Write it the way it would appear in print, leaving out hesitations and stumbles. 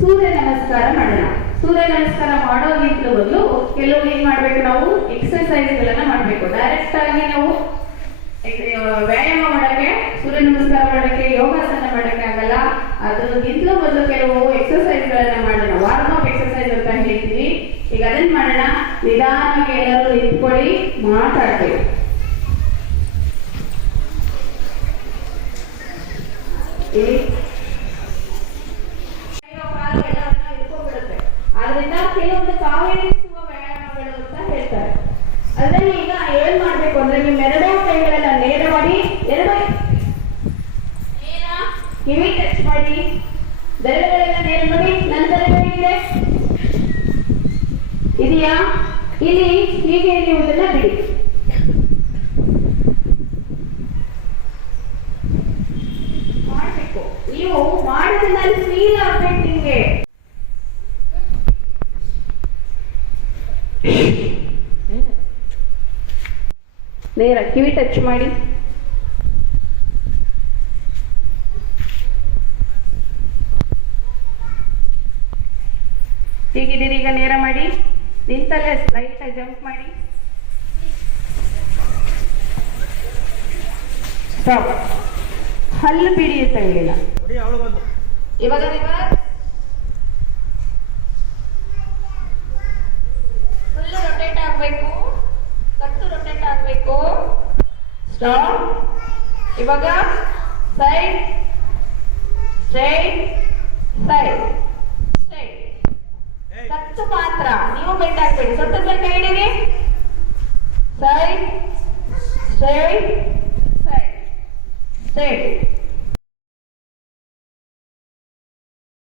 ಸೂರ್ಯ ನಮಸ್ಕಾರ ಮಾಡೋಣ. ಸೂರ್ಯ ನಮಸ್ಕಾರ ಮಾಡೋದ್ರಿಂದ ಬದಲು ಕೆಲವು ಏನ್ ಮಾಡ್ಬೇಕು, ನಾವು ಎಕ್ಸರ್ಸೈಸ್ ಗಳನ್ನ ಮಾಡ್ಬೇಕು. ಡೈರೆಕ್ಟ್ ಆಗಿ ನಾವು ವ್ಯಾಯಾಮ ಮಾಡಕ್ಕೆ, ಸೂರ್ಯ ನಮಸ್ಕಾರ ಮಾಡಕ್ಕೆ, ಯೋಗಾಸನ ಮಾಡಕ್ಕೆ ಆಗಲ್ಲ. ಅದಕ್ಕಿಂತಲೂ ಮೊದಲು ಕೆಲವು ಎಕ್ಸರ್ಸೈಸ್ ಗಳನ್ನ ಮಾಡೋಣ. ವಾರ್ಮ್ ಅಪ್ ಎಕ್ಸರ್ಸೈಸ್ ಅಂತ ಹೇಳ್ತೀವಿ. ಈಗ ಅದನ್ನ ಮಾಡೋಣ. ನಿಧಾನವಾಗಿ ಎಲ್ಲರೂ ನಿಂತ್ಕೊಳ್ಳಿ, ಮಾತಾಡ್ಬೇಕು. ಆದ್ರಿಂದ ಕೆಲವೊಂದು ಕಾವೇರಿಸುವ ವ್ಯಾಯಾಮಗಳು ಅಂತ ಹೇಳ್ತಾರೆ. ಅದನ್ನ ಈಗ ಏನ್ ಮಾಡ್ಬೇಕು ಅಂದ್ರೆ, ನೀವು ಎರಡೂ ಕೈಗಳನ್ನ ನೇರ ಮಾಡಿ, ಎರಡು ಕಿವಿ ಟಚ್ ಮಾಡಿ, ಬೆರಳುಗಳೆಲ್ಲ ನೇರ ಮಾಡಿ. ನಂತರ ಇದೆ ಇದೆಯಾ? ಇಲ್ಲಿ ಹೀಗೆ ನೀವು ಇದನ್ನ ಬಿಡಿ. ಮಾಡ್ಬೇಕು. ನೀವು ಮಾಡೋದ್ರಿಂದ ಫೀಲ್ ಆಗ್ಬೇಕು ನಿಮ್ಗೆ. ನೇರ ಕಿವಿ ಟಚ್ ಮಾಡಿ. ಹೀಗಿದ್ದೀರಿ, ಈಗ ನೇರ ಮಾಡಿ. ನಿಂತಲ್ಲೇ ಲೈಟ್ ಆಗಿ ಜಂಪ್ ಮಾಡಿ. ಸ್ಟಾಪ್. ಹಲ್ಲು ಬಿಡಿ ಅಂತ ಹೇಳಿಲ್ಲ. ಇವಾಗ ಫುಲ್ ರೊಟೇಟ್ ಆಗ್ಬೇಕು, ಕತ್ತು ರೊಟೇಟ್ ಆಗ್ಬೇಕು. ಸ್ಟಾಪ್. ಇವಾಗ ಸೈಡ್ ಸ್ಟ್ರೈಟ್, ಸೈಡ್ ಸ್ಟ್ರೈಟ್. ಕತ್ತು ಮಾತ್ರ, ನೀವು ಬೆಂಡ್ ಆಗ್ಬೇಡಿ. ಕತ್ತು ಮೇಲೆ ಕೈ ಹಿಡೀರಿ. Side straight, side straight.